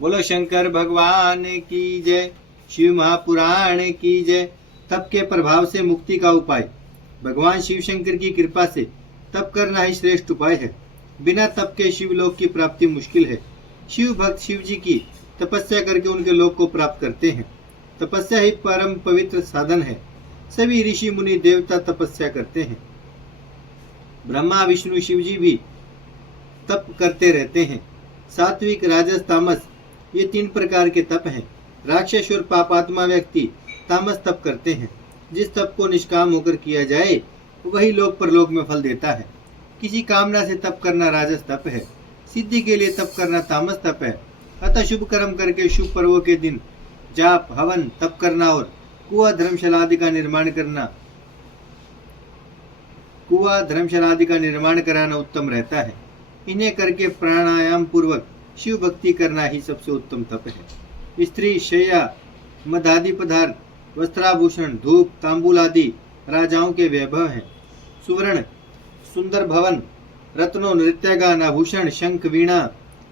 बोलो शंकर भगवान की जय। शिव महापुराण की जय। तप के प्रभाव से मुक्ति का उपाय। भगवान शिव शंकर की कृपा से तप करना ही श्रेष्ठ उपाय है। बिना तप के शिवलोक की प्राप्ति मुश्किल है। शिव भक्त शिव जी की तपस्या करके उनके लोक को प्राप्त करते हैं। तपस्या ही परम पवित्र साधन है। सभी ऋषि मुनि देवता तपस्या करते हैं। ब्रह्मा विष्णु शिव जी भी तप करते रहते हैं। सात्विक राजस तामस ये 3 प्रकार के तप हैं। राक्षस और पापात्मा व्यक्ति तामस तप करते हैं। जिस तप को निष्काम होकर किया जाए वही लोक परलोक में फल देता है। किसी कामना से तप करना राजस तप है। सिद्धि के लिए तप करना तामस तप है। अतः शुभ कर्म करके शुभ पर्वों के दिन जाप हवन तप करना और कुआं धर्मशाला आदि का निर्माण कराना उत्तम रहता है। इन्हें करके प्राणायाम पूर्वक शिव भक्ति करना ही सबसे उत्तम तप है। स्त्री शैया मदादि पदार्थ वस्त्राभूषण धूप तांबूल आदि राजाओं के वैभव हैं। सुवर्ण सुंदर भवन रत्नों नृत्यगान आभूषण शंख वीणा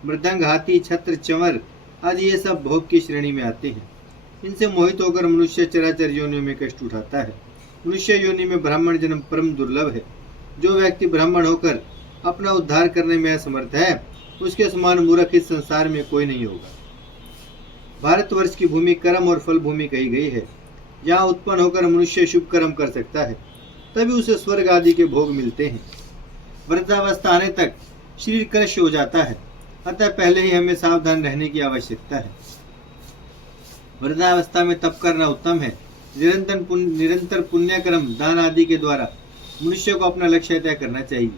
मृदंग हाथी छत्र चंवर आदि ये सब भोग की श्रेणी में आते हैं। इनसे मोहित होकर मनुष्य चराचर योनियों में कष्ट उठाता है। मनुष्य योनि में ब्राह्मण जन्म परम दुर्लभ है। जो व्यक्ति ब्राह्मण होकर अपना उद्धार करने में असमर्थ है उसके समान मूर्ख इस संसार में कोई नहीं होगा। भारतवर्ष की भूमि कर्म और फल भूमि कही गई है। यहाँ उत्पन्न होकर मनुष्य शुभ कर्म कर सकता है तभी उसे स्वर्ग आदि के भोग मिलते हैं। वृद्धावस्था आने तक शरीर कृश हो जाता है। अतः पहले ही हमें सावधान रहने की आवश्यकता है। वृद्धावस्था में तप करना उत्तम है। निरंतर पुण्य कर्म दान आदि के द्वारा मनुष्य को अपना लक्ष्य तय करना चाहिए।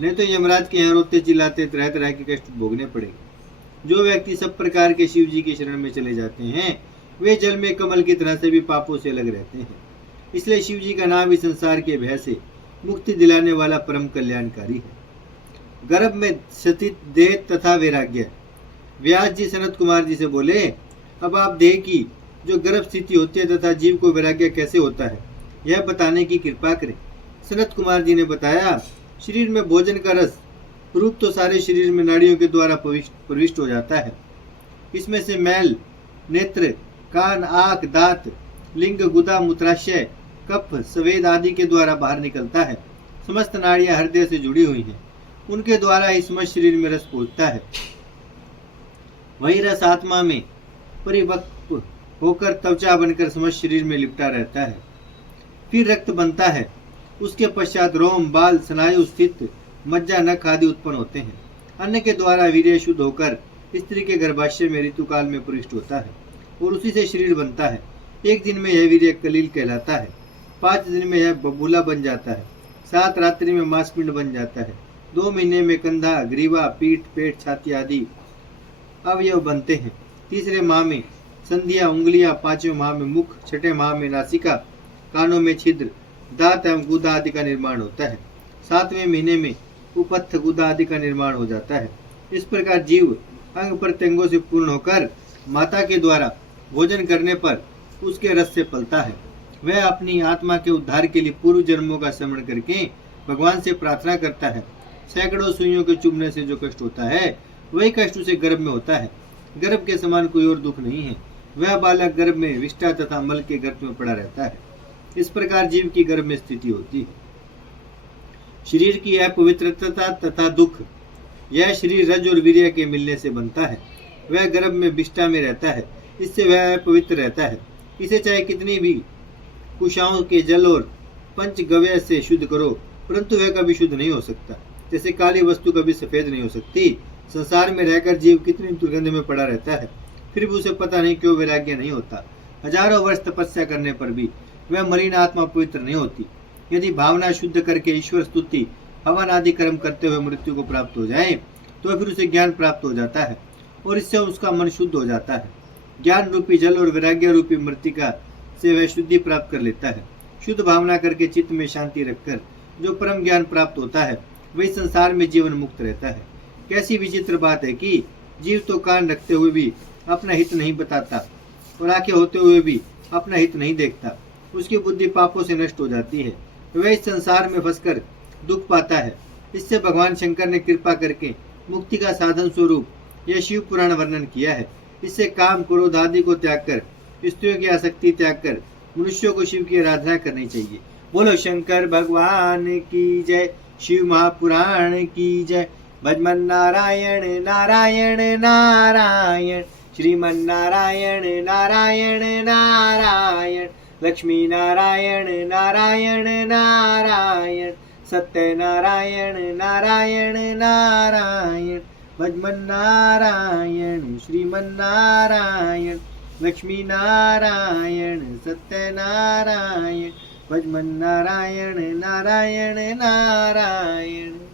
नहीं तो यमराज के यहाँ रोते चिल्लाते तरह तरह के कष्ट भोगने पड़ेंगे। जो व्यक्ति सब प्रकार के शिव जी की शरण में चले जाते हैं वे जल में कमल की तरह से भी पापों से अलग रहते हैं। इसलिए शिव जी का नाम इस संसार के भय से मुक्ति दिलाने वाला परम कल्याणकारी है। गर्भ में स्थित देह तथा वैराग्य। व्यास जी सनत कुमार जी से बोले, अब आप देह की जो गर्भ स्थिति होती है तथा जीव को वैराग्य कैसे होता है यह बताने की कृपा करें। सनत कुमार जी ने बताया, शरीर में भोजन का रस रूप तो सारे शरीर में नाड़ियों के द्वारा प्रविष्ट हो जाता है। इसमें से मैल नेत्र कान आंख दांत लिंग गुदा मूत्राशय कफ स्वेद आदि के द्वारा बाहर निकलता है। समस्त नाड़ियां हृदय से जुड़ी हुई हैं। उनके द्वारा ही समस्त शरीर में रस पहुंचता है। वही रस आत्मा में परिपक्व होकर त्वचा बनकर समस्त शरीर में लिपटा रहता है। फिर रक्त बनता है। उसके पश्चात रोम बाल स्नायु स्थित मज्जा नख आदि उत्पन्न होते हैं। अन्न के द्वारा वीर्य शुद्ध होकर स्त्री के गर्भाशय में ऋतुकाल में प्रविष्ट होता है और उसी से शरीर बनता है। 1 दिन में यह वीर्य कलील कहलाता है। 5 दिन में यह बबूला बन जाता है। 7 रात्रि में मांसपिंड बन जाता है। 2 महीने में कंधा ग्रीवा पीठ पेट छाती आदि अवयव बनते हैं। 3रे माह में संधियां उंगलियां 5वें माह में मुख 6ठे माह में नासिका कानों में छिद्र दांत एवं गुदा आदि का निर्माण होता है। 7वें महीने में उपस्थ गुदा आदि का निर्माण हो जाता है। इस प्रकार जीव अंग प्रत्यंगों से पूर्ण होकर माता के द्वारा भोजन करने पर उसके रस से पलता है। वह अपनी आत्मा के उद्धार के लिए पूर्व जन्मों का स्मरण करके भगवान से प्रार्थना करता है। सैकड़ों सुइयों के चुभने से जो कष्ट होता है वही कष्ट उसे गर्भ में होता है। गर्भ के समान कोई और दुख नहीं है। वह बालक गर्भ में विष्ठा तथा मल के गर्भ में पड़ा रहता है। इस प्रकार जीव की गर्भ में स्थिति होती है। शरीर की अपवित्रता तथा दुख यह शरीर रज और वीर्य के मिलने से बनता है। वह गर्भ में विष्ठा में रहता है। इससे वह अपवित्र रहता है। इसे चाहे कितनी भी कुशाओं के जल और पंचगव्य से शुद्ध करो परंतु वह कभी शुद्ध नहीं हो सकता। जैसे काली वस्तु कभी सफेद नहीं हो सकती। संसार में रहकर जीव कितनी दुर्गंध में पड़ा रहता है फिर भी उसे पता नहीं क्यों वैराग्य नहीं होता। हजारों वर्ष तपस्या करने पर भी वह मलिन आत्मा पवित्र नहीं होती। यदि भावना शुद्ध करके ईश्वर स्तुति हवन आदि कर्म करते हुए मृत्यु को प्राप्त हो जाए तो फिर उसे ज्ञान प्राप्त हो जाता है और इससे उसका मन शुद्ध हो जाता है। ज्ञान रूपी जल और वैराग्य रूपी मृतिका से वह शुद्धि प्राप्त कर लेता है। शुद्ध भावना करके चित्त में शांति रखकर जो परम ज्ञान प्राप्त होता है वही संसार में जीवन मुक्त रहता है। कैसी विचित्र बात है कि जीव तो कान रखते हुए भी अपना हित नहीं बताता और आंखें होते हुए भी अपना हित नहीं देखता। उसकी बुद्धि पापों से नष्ट हो जाती है। वह इस संसार में फंसकर दुख पाता है। इससे भगवान शंकर ने कृपा करके मुक्ति का साधन स्वरूप यह शिव पुराण वर्णन किया है। इससे काम क्रोध आदि को त्याग कर, स्त्रियों की आसक्ति त्याग कर मनुष्यों को शिव की आराधना करनी चाहिए। बोलो शंकर भगवान की जय, शिव महापुराण की जय। भजमन नारायण नारायण नारायण, श्रीमन नारायण नारायण नारायण, लक्ष्मी नारायण नारायण नारायण, सत्य नारायण नारायण नारायण। भजमन नारायण श्रीमन नारायण, लक्ष्मी नारायण सत्य नारायण, भजमन नारायण नारायण नारायण।